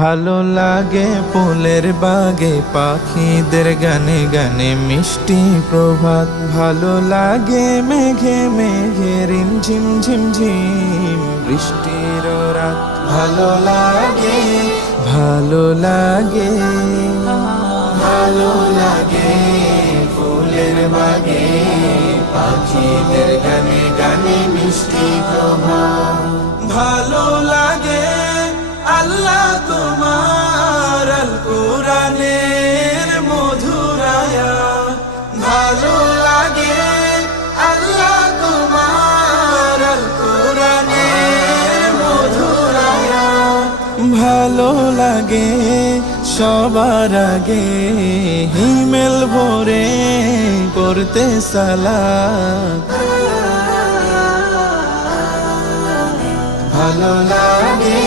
ভালো লাগে ফুলের বাগে পাখিদের গানে গানে মিষ্টি প্রভাত। ভালো লাগে মেঘে মেঘে রিমঝিম ঝিমঝিম বৃষ্টির রাত। ভালো লাগে ভালো লাগে ভালো লাগে ফুলের বাগে পাখিদের গানে গানে মিষ্টি প্রভাত। ভালো লাগে আল্লাহ তোমার আল কোরআনের মধুর আয়াত। ভালো লাগে আল্লাহ তোমার আল কোরআনের মধুর আয়াত। ভালো লাগে সবার আগে হিমেল ভরে করতে সালাত। ভালো লাগে